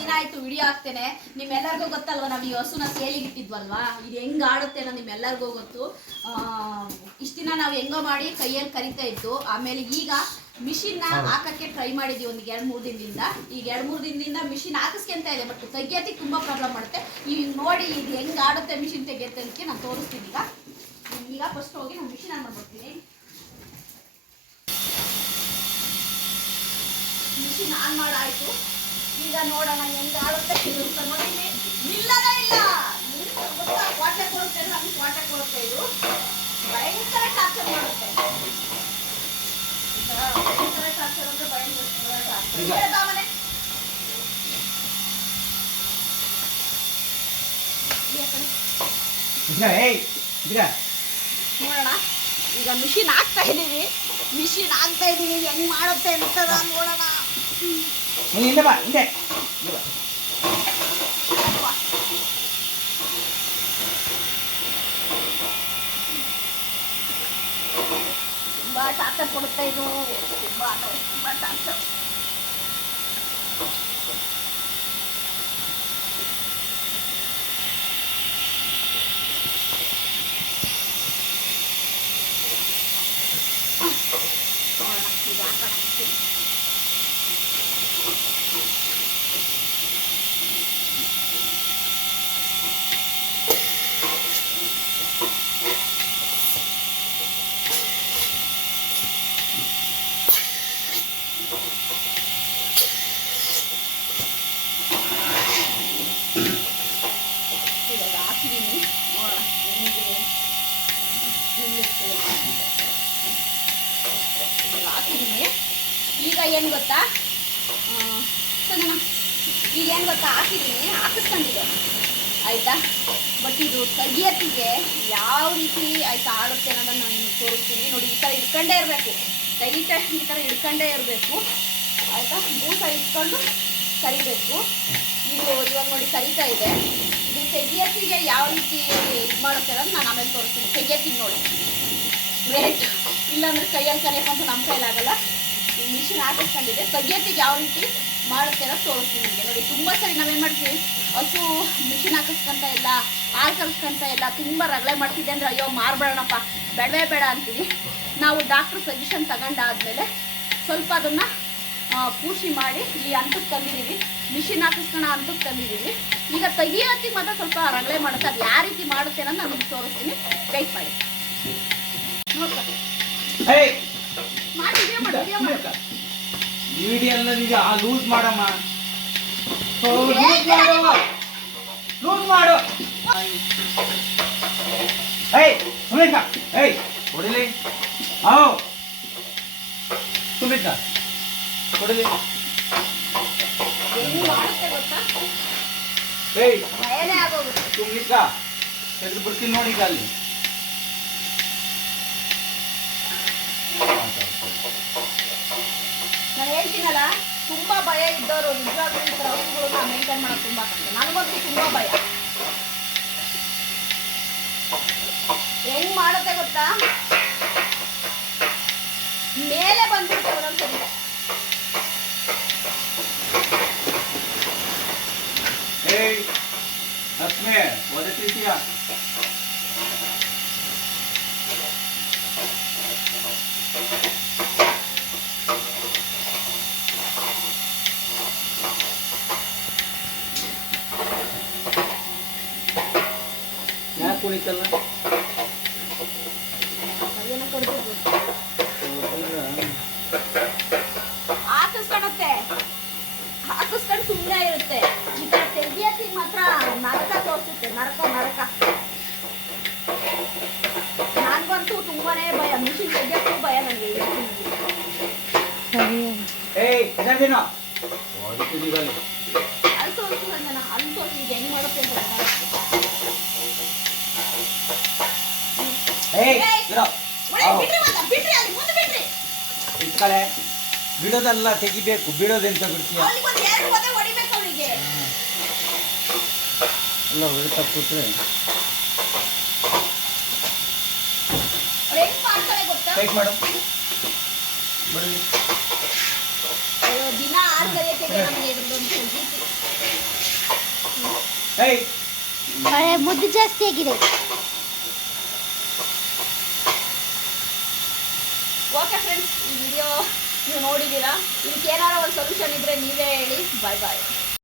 ದಿನ ಆಯ್ತು ವಿಡಿಯೋ ಹಾಕ್ತೇನೆ. ನಿಮ್ಮೆಲ್ಲರಿಗೂ ಗೊತ್ತಲ್ವಾ ನಾವು ಈ ಹಸುನ ಸೇಲಿಗೆ ಇಟ್ಟಿದ್ವಲ್ವಾ, ಇದು ಹೆಂಗ್ ಆಡುತ್ತೆ ಅನ್ನೋ ನಿಮ್ಮೆಲ್ಲರಿಗೂ ಗೊತ್ತು. ಇಷ್ಟ ದಿನ ನಾವು ಹೆಂಗೋ ಮಾಡಿ ಕೈಯಲ್ಲಿ ಕರಿತಾ ಇತ್ತು. ಆಮೇಲೆ ಈಗ ಮಿಷಿನ್ ಹಾಕಕ್ಕೆ ಟ್ರೈ ಮಾಡಿದ್ವಿ ಒಂದು 2-3 ದಿನದಿಂದ. ಈಗ 2-3 ದಿನದಿಂದ ಮಿಷಿನ್ ಹಾಕಿಸ್ಕೊಂತ ಇದೆ, ಬಟ್ ತೆಗಿಯೋದಕ್ಕೆ ತುಂಬಾ ಪ್ರಾಬ್ಲಮ್ ಮಾಡುತ್ತೆ. ಈಗ ನೋಡಿ ಇದು ಹೆಂಗ್ ಆಡುತ್ತೆ ಮಿಷಿನ್ ತೆಗಿಯೋದಕ್ಕೆ ನಾನು ತೋರಿಸ್ತೀನಿ. ಈಗ ಫಸ್ಟ್ ಹೋಗಿ ನಾನು ಮಿಷಿನ್ ಆನ್ ಮಾಡ್ಬಿಡ್ತೀನಿ. ಮಿಷಿನ್ ಆನ್ ಮಾಡಾಯ್ತು. ಈಗ ನೋಡೋಣ ಹೆಂಗ್ ಆಡುತ್ತೆ ಅಂತ. ನೋಡಿ ನಿಲ್ಲದೇ ಇಲ್ಲ, ವಾಟೆ ಕೊಡುತ್ತೆ, ನಮ್ಗೆ ವಾಟೆ ಕೊಡುತ್ತೆ. ಇದು ಭಯಂಕರ ಟಾರ್ಚರ್ ಮಾಡುತ್ತೆ. ಭಯಂಕರ ಟಾರ್ಚರ್ ಅಂದ್ರೆ ಭಯಂಕರ ಟಾರ್ಚರ್. ನೋಡೋಣ ಈಗ ಮಿಷಿನ್ ಹಾಕ್ತಾ ಇದೀವಿ. ಹೆಂಗ್ ಮಾಡುತ್ತೆ ಅಂತ ನೋಡೋಣ. ತುಂಬಾ ಟಾರ್ಚರ್ ಕೊಡುತ್ತೆ ಇದು, ತುಂಬಾ ಟಾರ್ಚರ್. ಈಗ ಏನು ಗೊತ್ತಾ, ಈಗ ಏನು ಗೊತ್ತಾ, ಹಾಕಿಸ್ಕೊಂಡಿದೆ ಆಯ್ತಾ. ಬಟ್ ಇದು ತೆಗಿಯತ್ತಿಗೆ ಯಾವ ರೀತಿ ಆಯ್ತಾ ಆಡುತ್ತೆ ಅನ್ನೋದನ್ನು ನಾನು ನಿಮ್ಗೆ ತೋರಿಸ್ತೀನಿ. ನೋಡಿ, ಈ ಥರ ಇಟ್ಕೊಂಡೇ ಇರಬೇಕು, ಈ ಥರ ಇಟ್ಕೊಂಡೇ ಇರಬೇಕು ಆಯ್ತಾ. ಬೂಸ ಇಟ್ಕೊಂಡು ಕರಿಬೇಕು. ಇದು ಇವಾಗ ನೋಡಿ ಕರಿತಾ ಇದೆ. ಇದು ತೆಗಿಯತ್ತಿಗೆ ಯಾವ ರೀತಿ ಇದು ಮಾಡುತ್ತೆ ಅನ್ನೋದು ನಾನು ಆಮೇಲೆ ತೋರಿಸ್ತೀನಿ. ತೆಗಿಯತ್ತಿಗೆ ನೋಡಿ ವೇಟ್, ಇಲ್ಲಾಂದ್ರೆ ಕೈಯಲ್ಲಿ ಕರೆಯಕ್ಕಂತೂ ನಮ್ಮ ಕೈಲಾಗಲ್ಲ. ಈ ಮಿಷಿನ್ ಹಾಕಿಸ್ಕೊಂಡಿದೆ, ತೆಗಿಯತ್ತಿಗೆ ಯಾವ ರೀತಿ ಮಾಡುತ್ತೆ ಅನ್ನೋದು ತೋರಿಸ್ತೀನಿ ನಿಮಗೆ. ನೋಡಿ, ತುಂಬ ಸರಿ ನಾವೇನು ಮಾಡ್ತೀವಿ, ಹಸು ಮಿಷಿನ್ ಹಾಕಿಸ್ಕೊಂತ ಇಲ್ಲ, ಹಾಲು ಕರೆಸ್ಕೊಂತ ಇಲ್ಲ, ತುಂಬ ರಗಳೆ ಮಾಡ್ತಿದ್ದೆ ಅಂದರೆ ಅಯ್ಯೋ ಮಾರ್ಬೇಡಣಪ್ಪ, ಬೇಡವೇ ಬೇಡ ಅಂತೀವಿ. ನಾವು ಡಾಕ್ಟ್ರ್ ಸಜೆಷನ್ ತಗೊಂಡಾದ್ಮೇಲೆ ಸ್ವಲ್ಪ ಅದನ್ನು ಪೂಷಿ ಮಾಡಿ ಈ ಹಂತಕ್ಕೆ ತಂದಿದ್ದೀವಿ. ಮಿಷಿನ್ ಹಾಕಿಸ್ಕೊಳ ಹಂತಕ್ಕೆ ತಂದಿದ್ದೀವಿ. ಈಗ ತೆಗಿಯೋತ್ತಿಗೆ ಮಾತ್ರ ಸ್ವಲ್ಪ ರಗಳೆ ಮಾಡುತ್ತೆ. ಅದು ಯಾವ ರೀತಿ ಮಾಡುತ್ತೆ ಅನ್ನೋದು ನಾನು ನಿಮ್ಗೆ ತೋರಿಸ್ತೀನಿ. ವೆಯ್ಟ್ ಮಾಡಿ. ಲೂಸ್ ಮಾಡಮ್ಮ, ಲೂಸ್ ಮಾಡು. ಹೊಡಿಲಿ, ಸುಮಿತ ಹೊಡಿಲಿ. ಸುಮಿತ ತೆಗೆದು ಬಿಡ್ತೀನಿ ನೋಡಿ. ಈಗ ಅಲ್ಲಿ ನಾನು ಹೇಳ್ತೀನಲ್ಲ, ತುಂಬಾ ಭಯ ಇದ್ದವರು ನಿಜವಾಗ್ಲೂ ಈ ಥರ ಹಸುಗಳನ್ನ ಮೇಂಟೈನ್ ಮಾಡೋದು ತುಂಬಾ ಕಷ್ಟ. ನನಗಂತೂ ತುಂಬಾ ಭಯ. ಹೆಂಗ್ ಮಾಡುತ್ತೆ ಗೊತ್ತಾ, ಮೇಲೆ ಬಂದ್ಬಿಡುತ್ತೆ ಒಂದೊಂದ್ಸರಿ. ಒದಗಿಸಿಯಾ ಯಾಕೆ ಕುಣಿತಲ್ಲ? ಹಾಕಿಸ್ಕೊಳುತ್ತೆ, ಹಾಕಿಸ್ಕೊಂಡು ಸುಮ್ಮನೆ ಇರುತ್ತೆ. ಈ ಥರ ತೆಗಿಯತ್ತಿಗೆ ಮಾತ್ರ ನರಕ ತೋರಿಸುತ್ತೆ, ನರಕ. ನನಗಂತೂ ತುಂಬಾನೇ ಭಯ, ಮಿಷಿನ್ ತೆಗಿಯೋಕ್ಕೂ ಭಯ ನನಗೆ. ಅಲ್ಲಿ ತೋರಿಸು ಸಂಜನ, ಅಲ್ಲಿ ತೋರಿಸಿ ಈಗ ಹೆಂಗ್ ಮಾಡುತ್ತೆ ಅಂತ. ಬಿಡೋದಲ್ಲ, ತೆಗಿಬೇಕು. ಬಿಡೋದೆಂತ ಬಿಡ್ತೀಯ? ಅಲ್ಲ ಹೊಡಿತಾ ಕೂತ್ರೆ ಟೈಟ್ ಮಾಡು. ದಿನ ಆರು ಕರಿಯಕ್ಕೆ ನಮಗೆ ಏಯ್ ಮುದ್ದು ಜಾಸ್ತಿ ಆಗಿದೆ. ಓಕೆ ಫ್ರೆಂಡ್ಸ್, ಈ ವಿಡಿಯೋ ನೀವು ನೋಡಿದ್ದೀರಾ. ಇದಕ್ಕೆ ಏನಾರ ಒಂದು ಸೊಲ್ಯೂಷನ್ ಇದ್ರೆ ನೀವೇ ಹೇಳಿ. ಬಾಯ್ ಬಾಯ್.